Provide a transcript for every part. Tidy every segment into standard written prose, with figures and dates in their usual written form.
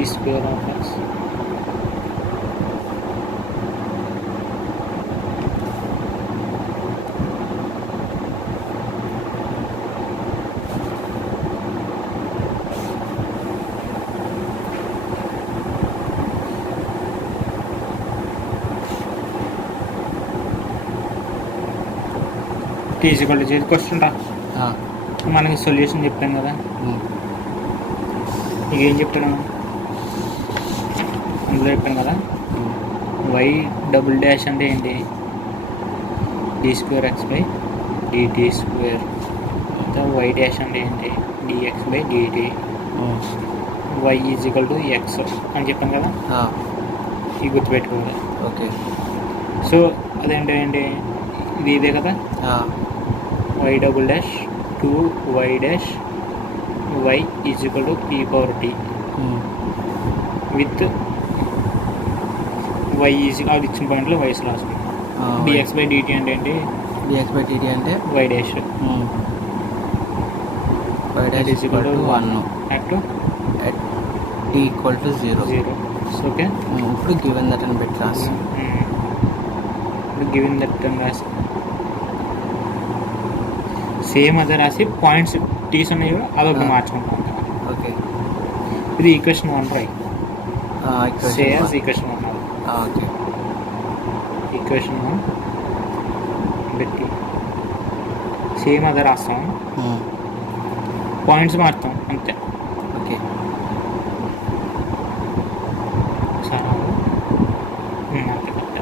d square of x t is equal to 0 question రా మనకి solution చెప్పాను కదా ఇక ఏం చెప్తాను అందులో చెప్పాను కదా y డబుల్ డాష్ అంటే ఏంటి d square x by dt square ఇంకా y డాష్ అంటే ఏంటి dx by dt y is equal to x అని చెప్పాను కదా ఇది గుర్తుపెట్టుకోవాలి. ఓకే సో అదేంటి ఇది ఇదే కదా y double dash 2y dash y is equal to e power t with y is అది ఇచ్చిన పాయింట్లో వైస్ రాసుకుంటాం. dx బై dt అంటే ఏంటి dx బై dt అంటే y dash y dash is equal to 1 at t equal to 0. So okay ఇప్పుడు given that అని పెట్టి రాస్తాం. గివెన్ దట్ అని రాసి సేమ్ అదే రాసి పాయింట్స్ టీస్ ఉన్నాయి అదొక మార్చుకుంటాం. ఓకే ఇది equation 1 right same equation 1 okay equation 1 పెట్టి సేమ్ అదే రాస్తాం పాయింట్స్ మార్తాం అంతే. ఓకే సరే అంతే కరెక్ట్.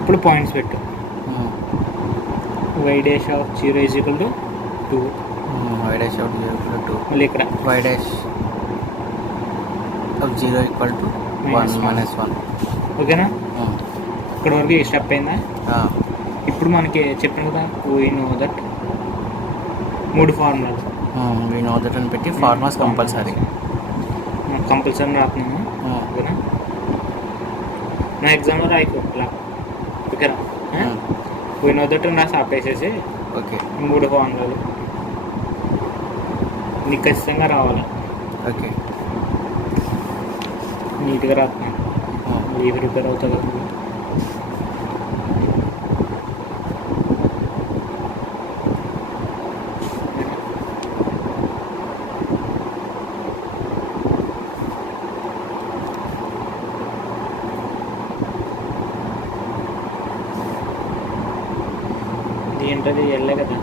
ఇప్పుడు పాయింట్స్ పెట్టు y dash of 0 is equal to 2 y dash of 0 equal to 2 మళ్ళీ ఇక్కడ y dash of 0 equal to 1 minus 1. ఓకేనా ఇక్కడ వరకు ఈ స్టెప్ అయిందా. ఇప్పుడు మనకి చెప్పాను కదా వీ నో దట్ 3 ఫార్ములాలు వీ నో దట్ అని పెట్టి ఫార్ములాస్ కంపల్సరీ రాస్తున్నాము. ఓకేనా నా ఎగ్జామ్లో రాయకు ఇలా ఓకేనా వీ నో దట్ అని రాసి ఆపేసేసి ఓకే 3 ఫార్ములాలు నీకు ఖచ్చితంగా రావాలి. ఓకే నీట్గా రాస్తున్నాను మళ్ళీ ప్రిపేర్ అవుతుంది కదా. ఏంటది వెళ్ళే కదా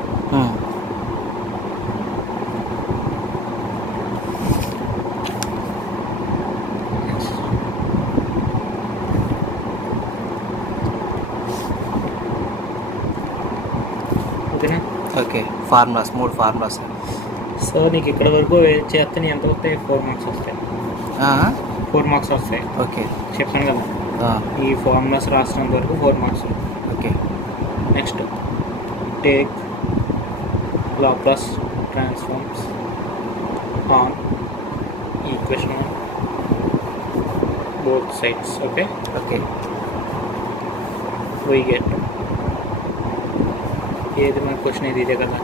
ఓకేనా. Okay formulas 3 formulas. సో నీకు ఇక్కడ వరకు చేస్తే నీ ఎంత వస్తాయి 4 మార్క్స్ వస్తాయి. 4 మార్క్స్ వస్తాయి. ఓకే చెప్పాను కదా ఈ ఫార్ములాస్ రాసినంత వరకు 4 marks. Okay next take Laplace transforms on equation on both sides. Okay okay we get ఏది మన క్వశ్చన్ ఇది ఇదే కదా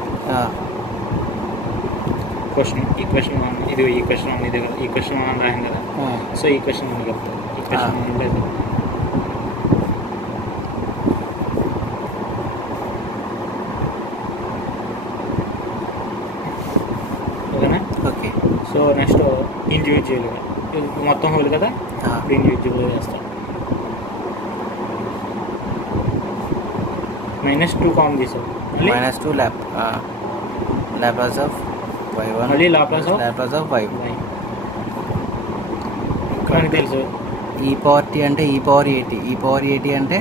క్వశ్చన్ ఈక్వేషన్ 1 ఇది ఈక్వేషన్ 1 ఇదే కదా ఈక్వేషన్ 1 రాయింది కదా. సో ఈక్వేషన్ 1 కదా ఈక్వేషన్ 1 లేదు ఓకేనా. ఓకే సో నెక్స్ట్ ఇండివిజువల్గా మొత్తం హోల్ కదా ఇప్పుడు ఇండివిజువల్గా చేస్తాం. -2 కామన్ తీసాం -2 లాప్లాస్ ఆఫ్ y1 మళ్ళీ లాప్లాస్ ఆఫ్ y. మనకి తెలుసు ఈ పవర్ t అంటే ఈ పవర్ at అంటే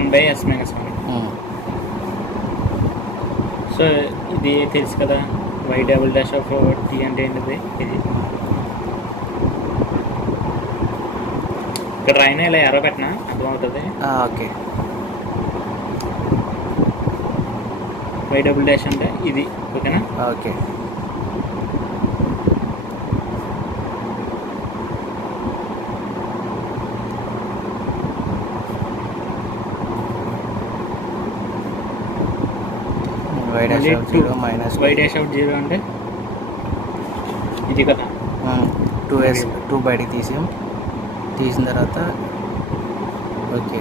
1/s-1. సో ఇది తెలుసు కదా y double dash of t అంటే ఏంటిది ఇది ఇక్కడ రాయినా ఇలా ఎర్ర పెట్టినా అర్థమవుతుంది. ఓకే y డబుల్ డాష్ అంటే ఇది ఓకేనా. ఓకే వై డాష్ మళ్ళీ of 2 zero minus y dash out 0 అంటే ఇది కదా. 2s 2 బయటికి తీసిన తర్వాత okay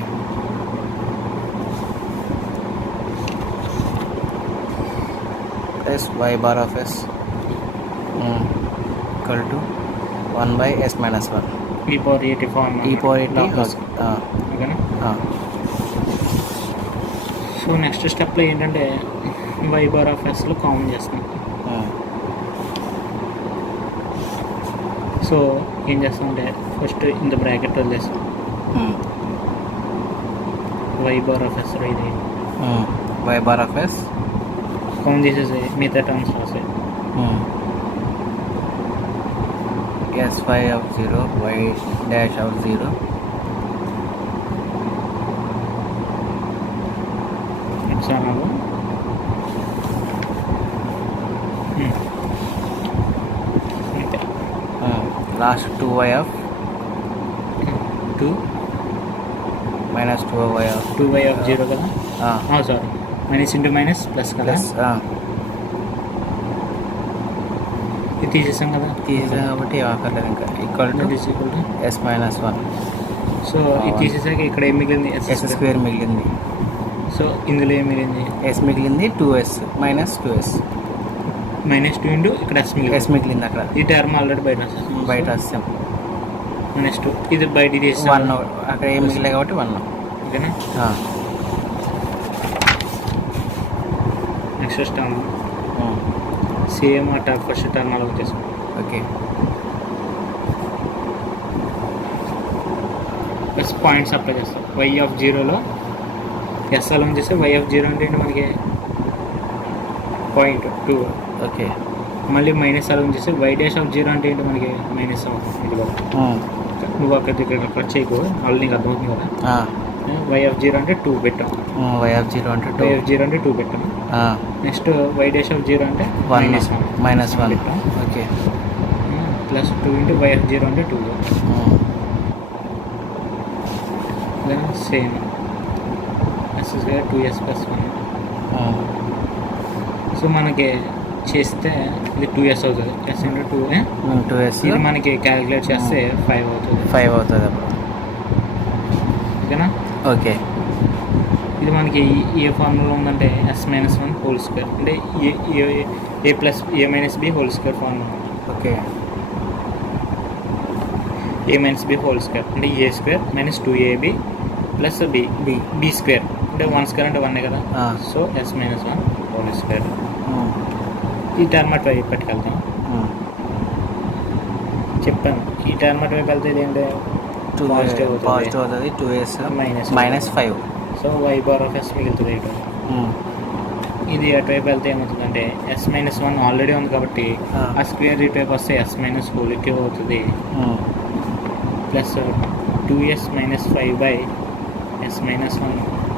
plus y bar of s equal to 1/s minus 1 e power at form e power at ఓకేనా. సో నెక్స్ట్ స్టెప్లో ఏంటంటే వై బార్ ఆఫ్ ఎస్లో కామన్ చేస్తాం. సో ఏం చేస్తామంటే ఫస్ట్ ఇంత బ్రాకెట్ వదిలేస్తాం. వై బార్ ఆఫ్ ఎస్ ఇది y bar of s common చేసేసి మిగతా టర్మ్స్ రాసాయి. S y of 0 y dash of 0 example last 2y of 2 minus 2y of 2y of 0 కదా. Sorry minus into minus plus కదా. Plus ఇది తీసేసాం కదా. తీసేసాం కాబట్టి ఆకర్లేదు ఇంకా equal to S minus 1. So ఇది తీసేసాక ఇక్కడ ఏం మిగిలింది? ఎస్ స్క్వేర్ మిగిలింది. సో ఇందులో ఏం మిగిలింది? ఎస్ మిగిలింది 2s minus 2s minus 2 into ఇక్కడ ఎస్ మిగిలింది. ఎస్ మిగిలింది అక్కడ. ఈ టర్మ్ ఆల్రెడీ బయట బయట వస్తాం. మైనస్ 2 ఇది బయట తీసేసాం. 1 అక్కడ ఏం మిగిలే కాబట్టి 1. ఓకేనా. నెక్స్ట్ టర్మ్ సేమ్ ఆ టర్మ్ ఫస్ట్ టర్మ్ అలా వచ్చేసాం. ఓకే ప్లస్ పాయింట్స్ అప్లై చేస్తాం. వై ఆఫ్ 0లో ఎస్ అలా చేస్తే వై ఆఫ్ 0 అంటే మనకి పాయింట్ 2. ఓకే మళ్ళీ మైనస్ అలా చేస్తే వై డాష్ ఆఫ్ 0 అంటే ఏంటి మనకి మైనస్ అవుతుంది కదా. నువ్వు అక్కడ కట్ చేయకు, వాళ్ళు నీకు అర్థమవుతుంది కదా. వై ఆఫ్ 0 అంటే 2 పెట్టాం. వై ఆఫ్ 0 అంటే 2. వై ఆఫ్ 0 అంటే 2 పెట్టాం. నెక్స్ట్ వై డాష్ ఆఫ్ 0 అంటే మైనస్ 1 పెట్టాం. Okay plus 2 into y of 0 అంటే 2. Then same s square 2s plus 1. సో మనకి చేస్తే ఇది 2s అవుతుంది. ఎస్ ఇంటూ 2s ఇది మనకి క్యాలిక్యులేట్ చేస్తే 5 అవుతుంది. 5 అవుతుంది అప్పుడు. ఓకేనా. ఓకే ఇది మనకి ఏ ఫార్ములా ఉందంటే ఎస్ మైనస్ 1 హోల్ స్క్వేర్ అంటే A plus A minus B whole square formula. Okay A minus B whole square అంటే A square minus 2ab plus B square అంటే 1 స్క్వేర్ అంటే 1 కదా. So S minus 1 whole square. ఈ term అటు వైపు పట్టుకెళ్తాం. చెప్పాను ఈ టర్మ్ అటు వైపు వెళ్తే ఇదేంటే పాజిటివ్ అవుతుంది. 2s minus 5. So y bar of s మిగులుతుంది ఇటు. ఇది అటువైపు వెళ్తే ఏమవుతుందంటే ఎస్ మైనస్ 1 ఆల్రెడీ ఉంది కాబట్టి ఆ స్క్వేర్ ఇటువైపు వస్తే ఎస్ మైనస్ హోల్ క్యూబ్ అవుతుంది. Plus 2s minus 5 by s minus 1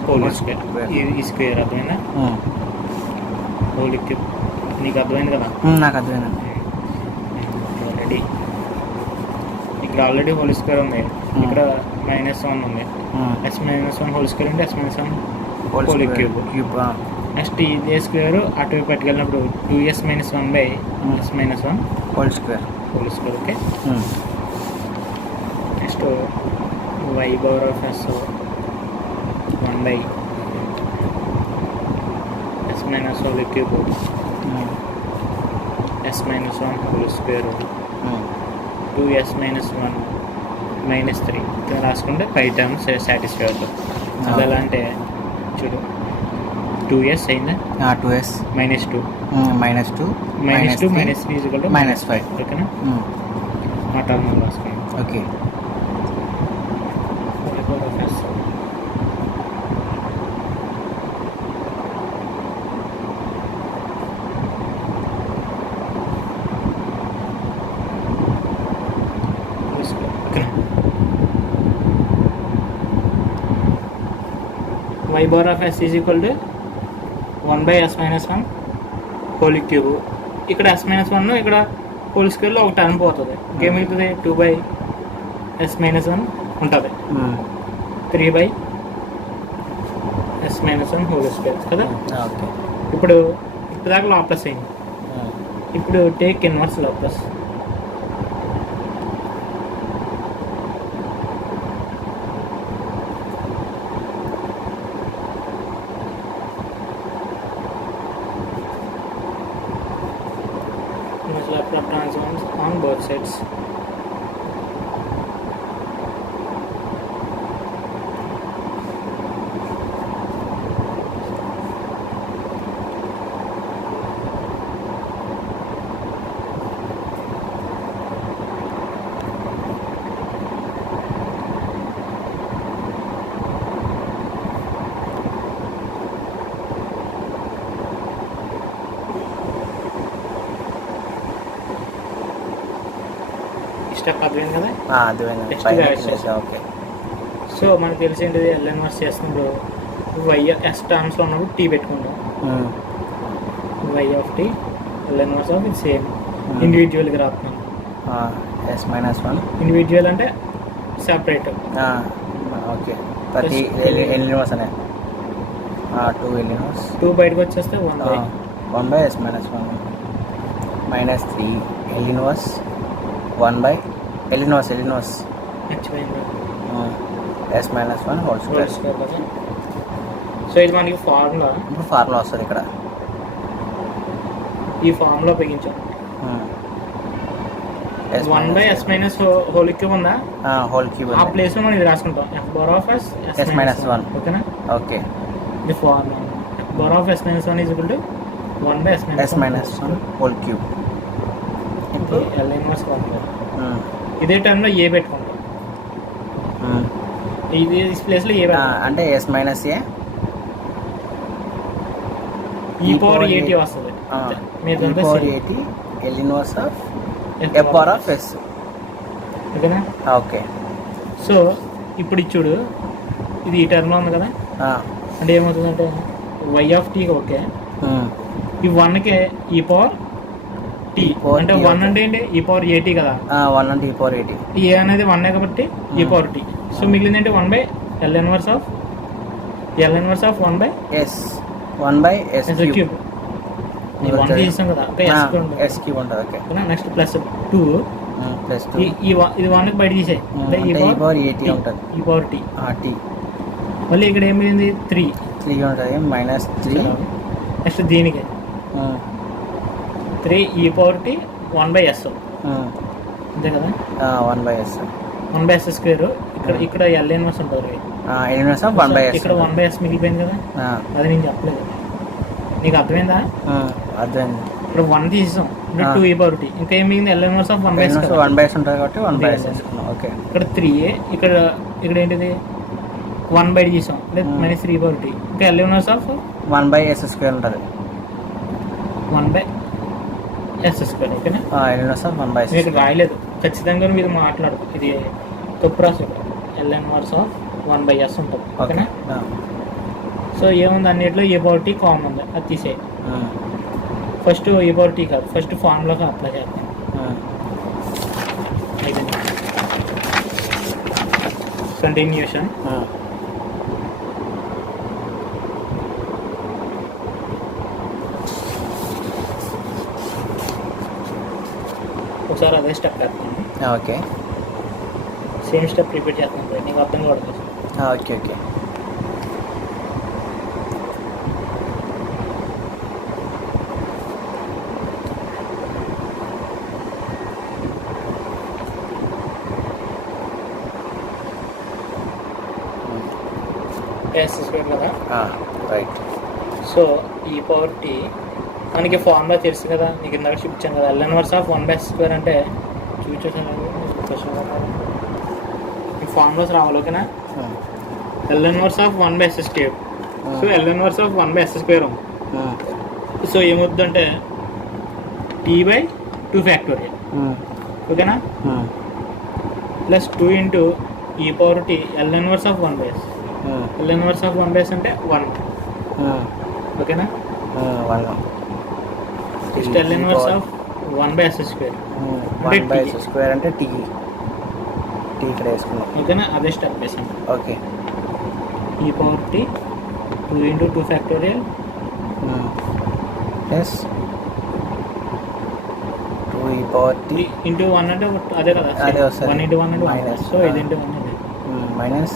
whole square. ఈ స్క్వేర్ అర్థమైందా? హోల్ క్యూబ్ నీకు అర్థమైంది కదా. నాకు అర్థమైంది. ఆల్రెడీ ఇక్కడ ఆల్రెడీ హోల్ స్క్వేర్ ఉంది, ఇక్కడ మైనస్ 1 ఉంది. ఎస్ మైనస్ 1 హోల్ స్క్వేర్ అంటే s minus 1 whole cube. Next ఇదే స్క్వేర్ అటువైపు పట్టుకెళ్ళినప్పుడు 2s minus 1 by s minus 1 whole square. Okay. Next y power of s 1 by s minus whole cube s minus 1 whole square 2s minus 1 minus 3 ఇక్కడ రాసుకుంటే 5 terms satisfy అవుతుంది. అది ఎలా అంటే చూడు 2s అయిందా. 2s minus 2 minus 2 minus 3 equal to minus 5. ఓకేనా. ఆ టర్మ్ రాసుకోండి. Okay y bar of s is equal to 1 by s minus 1 whole cube. ఇక్కడ s minus 1 ఇక్కడ హోల్ స్క్వేర్లో ఒక టర్మ్ పోతుంది. ఇంకేమవుతుంది 2 by s minus 1 ఉంటుంది. 3 by s minus 1 whole square కదా. Okay ఇప్పుడు ఇప్పుడు దాకా లాప్లస్ అయింది. ఇప్పుడు take inverse Laplace. Laplace transforms on both sides. Step అర్థమైంది కదా. ఓకే. సో మనకు తెలిసేంటిది ఎల్ ఇన్వర్స్ చేస్తున్నప్పుడు వై ఎస్ టర్మ్స్లో ఉన్నప్పుడు టీ పెట్టుకుంటాం. Y of t L inverse of ఇది సేమ్ ఇండివిజువల్గా రాస్తున్నాం. S-1 ఇండివిజువల్ అంటే సెపరేట్. ఓకే. ప్రతి ఎల్ ఇన్వర్స్ అనే 2 ఎల్ ఇన్వర్స్ 2 బయటకు వచ్చేస్తే 1 by S-1 minus 3 L inverse 1 by L inverse S-1 whole square. So ఇది మనకి ఫార్ములా. ఇప్పుడు ఫార్ములా వస్తుంది ఇక్కడ. ఈ ఫార్ములా ఉపయోగించాం. 1 by S minus whole cube ఉందా, హోల్ క్యూబ్ ఆ ప్లేస్లో మనం ఇది రాసుకుంటాం. F bar of S-1. ఓకేనా. ఓకే. ఇది formula. F bar of S-1 is equal to 1 by S-1 whole cube. ఇప్పుడు L ఇన్వర్స్ ఫార్ములా. ఇదే టైంలో ఏ పెట్టుకుంటాం. ఇది ప్లేస్లో ఏ అంటే S minus A e power AT వస్తుంది. L inverse of F bar of S. ఓకేనా. ఓకే. సో ఇప్పుడు ఇచ్చుడు ఇది ఈ టర్మ్లో ఉంది కదా. అంటే ఏమవుతుందంటే వై ఆఫ్ టీ ఓకే, ఈ 1కి ఈ పవర్ టీ అంటే 1 అంటే ఏంటి ఈ పవర్ ఏటీ కదా. 1 అంటే ఈ పవర్ ఏటీ. ఏ అనేది 1 కాబట్టి ఈ పవర్ టీ. సో మిగిలింది ఏంటి 1 by L inverse of 1 by S cube. ఈ 1 తీసాం కదా, S క్యూబ్ ఉంటుంది. ఓకే. నెక్స్ట్ ప్లస్ 2 ఇది 1కి బయట తీసే అంటే ఈ పవర్ ఏటీ ఉంటుంది. ఈ పవర్ టీ. మళ్ళీ ఇక్కడ ఏం మిగిలింది 3 ఉంటుంది మైనస్ 3. నెక్స్ట్ దీనికి 3 ఈ పవర్ టీ 1 by S అంతే కదా. 1 by S 1 by S square. ఇక్కడ ఎల్ ఇన్వర్స్ ఉంటుంది. ఇక్కడ 1 by S మిగిలిపోయింది కదా, అది నేను చెప్పలేదు. నీకు అర్థమైందా? అర్థమైంది. ఇప్పుడు 1 తీసాం, ఇప్పుడు 2 ఈ పవర్ టీ. ఇంకా ఏం మిగిలింది L inverse of 1 by S. 1 by S ఉంటుంది కాబట్టి 1 by S. ఓకే. ఇక్కడ 3 ఇక్కడ ఏంటిది 1 బయట తీసాం అంటే మైనస్ 3 పవర్ టీ. ఇంకా L inverse of 1 by S square ఉంటుంది. 1 by S స్క్వేర్. ఓకేనా. L inverse of 1 by S. మీకు రాయలేదు ఖచ్చితంగా మీరు మాట్లాడు. ఇది తప్పు రాసు. L inverse of 1 by S ఉంటుంది. ఓకేనా. సో ఏముంది అన్నిట్లో ఏ పవర్ టీ కామన్ ఉంది, అది తీసేయి. ఫస్ట్ ఏ పవర్ టీ కాదు, ఫస్ట్ ఫార్ములాగా అప్లై చేద్దాం. కంటిన్యూషన్. ఒకసారి అదే స్టెప్ చేస్తాను. ఓకే. సేమ్ స్టెప్ రిపీట్ చేస్తాను, నీకు అర్థం కూడా. ఓకే. ఓకే. S స్క్వేర్ కదా. రైట్. సో ఈ పవర్ టీ మనకి ఫార్ములా తెలుసు కదా, నీకు ఇందాక చూపించాను కదా. L inverse of 1 by S square అంటే చూపించాను. ఈ ఫార్ములాస్ రావాలి. ఓకేనా. L inverse of 1 by S square. So L inverse of 1 by S square ఉంది. సో ఏమవుతుందంటే టీ బై 2 ఫ్యాక్టోరియల్. ఓకేనా. ప్లస్ 2 ఇంటూ ఈ power tea L inverse of 1 by S. L inverse of 1 by S అంటే 1. ఓకేనా. 1 next L inverse of 1 by S square. 1 by S square అంటే t ఇక్కడ వేసుకున్నాం. ఓకేనా. అదే స్టెప్ వేసాం. Okay. E power t 2 into 2 factorial plus 2 e power t into 1 అంటే అదే కదా, అదే వస్తుంది. 1 ఇంటూ 1 అంటే 1, Minus. సో ఇది ఇంటూ 1 ఇది minus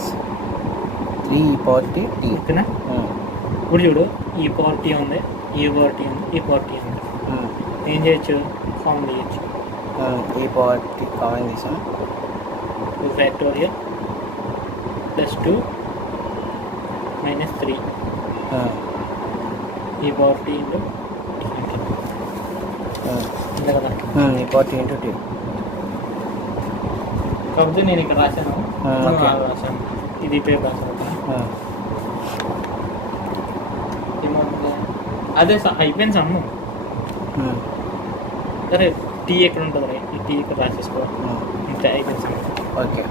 3 e power t t. ఓకేనా. ఇప్పుడు చూడు, ఈ పవర్ టీ ఉంది, ఈ పవర్ టీ ఉంది, ఈ పవర్ టీ ఉంది. ఏం చేయొచ్చు, ఫామ్ చేయొచ్చు. e power t కామన్ తీసాం. 2 ఫ్యాక్టోరియల్ ప్లస్ 2 మైనస్ 3 ఈ పవర్ టీ ఇంటూ అంతే కదా. e power t into t. కాకపోతే నేను ఇక్కడ రాశాను, Okay. రాశాను, ఇది పేపర్ రాశాను. అదే అయిపోయింది సమ్ము. సరే టీ ఎక్కడ ఉంటుంది, ఈ టీ ఇక్కడ రాసేసుకోవాలి, ఇంతే అయిపోయింది సమ్ము. ఓకే.